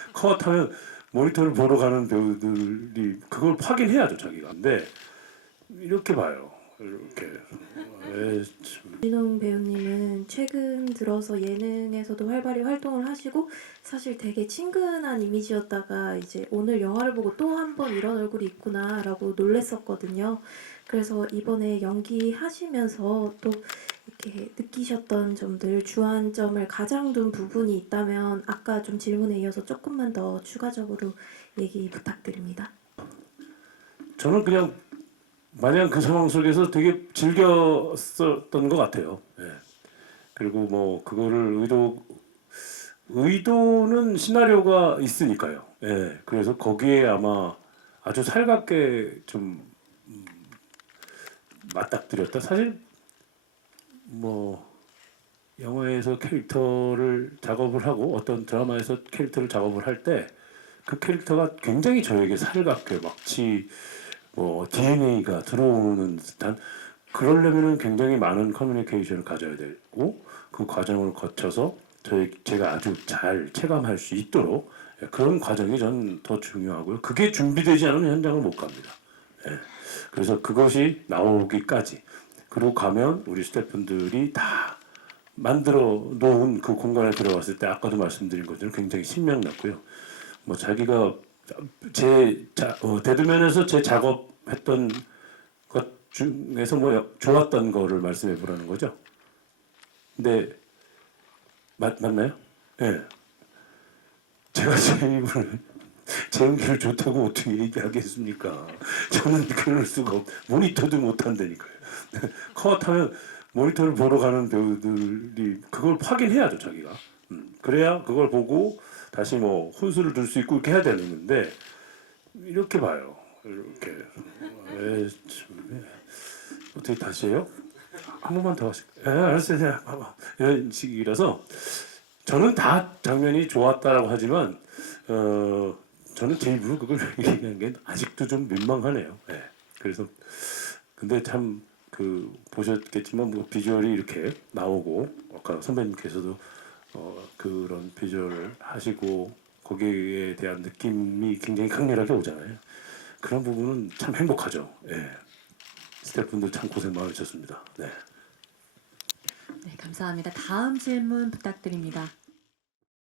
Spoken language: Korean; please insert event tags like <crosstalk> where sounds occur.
<laughs> 컷하면 모니터를 보러 가는 배우들이 그걸 확인해야죠 자기가. 근데 이렇게 봐요. 이렇게. 에이, 참. 배우님은 최근 들어서 예능에서도 활발히 활동을 하시고 사실 되게 친근한 이미지였다가 이제 오늘 영화를 보고 또 한 번 이런 얼굴이 있구나라고 놀랬었거든요. 그래서 이번에 연기하시면서 또 이렇게 느끼셨던 점들 주안점을 가장 둔 부분이 있다면 아까 좀 질문에 이어서 조금만 더 추가적으로 얘기 부탁드립니다. 저는 그냥 마냥 그 상황 속에서 되게 즐겼었던 것 같아요. 예. 그리고 뭐 그거를 의도 의도는 시나리오가 있으니까요. 예. 그래서 거기에 아마 아주 살갑게 좀 음, 맞닥뜨렸다. 사실 뭐 영화에서 캐릭터를 작업을 하고 어떤 드라마에서 캐릭터를 작업을 할 때 그 캐릭터가 굉장히 저에게 살갑게 마치 뭐 DNA가 들어오는 듯한 그러려면은 굉장히 많은 커뮤니케이션을 가져야 되고 그 과정을 거쳐서 제가 아주 잘 체감할 수 있도록 예, 그런 과정이 전더 중요하고요. 그게 준비되지 않으면 현장을 못 갑니다. 예. 그래서 그것이 나오기까지 그리고 가면 우리 스태프분들이 다 만들어 놓은 그 공간에 들어갔을 때 아까도 말씀드린 것처럼 굉장히 신명났고요. 뭐 자기가 제 자, 어, 대두면에서 제 작업했던 것 중에서 뭐 여- 좋았던 거를 말씀해 보라는 거죠. 근데 맞 맞나요? 예. 제가 제 입을 제 연기를 좋다고 어떻게 얘기하겠습니까? 저는 그럴 수가 없. 모니터도 못 한다니까요. <laughs> 컷하면 모니터를 보러 가는 배우들이 그걸 확인해야죠 자기가. 음, 그래야 그걸 보고 다시 뭐 혼수를 둘 수 있고 이렇게 해야 되는데 이렇게 봐요. 이렇게. 에이, 참, 예. 어떻게 다시 해요? 한 번만 더 하실까요? 예, 알았어요. 네, 봐봐. 이런 식이라서 저는 다 장면이 좋았다라고 하지만 어, 저는 제 입으로 그걸 <laughs> 얘기하는 게 아직도 좀 민망하네요. 예. 그래서 근데 참 그 보셨겠지만 뭐 비주얼이 이렇게 나오고 아까 선배님께서도 어, 그런 비주얼을 하시고 거기에 대한 느낌이 굉장히 강렬하게 오잖아요. 그런 부분은 참 행복하죠. 예. 스태프분들 참 고생 많으셨습니다. 네. 네, 감사합니다. 다음 질문 부탁드립니다.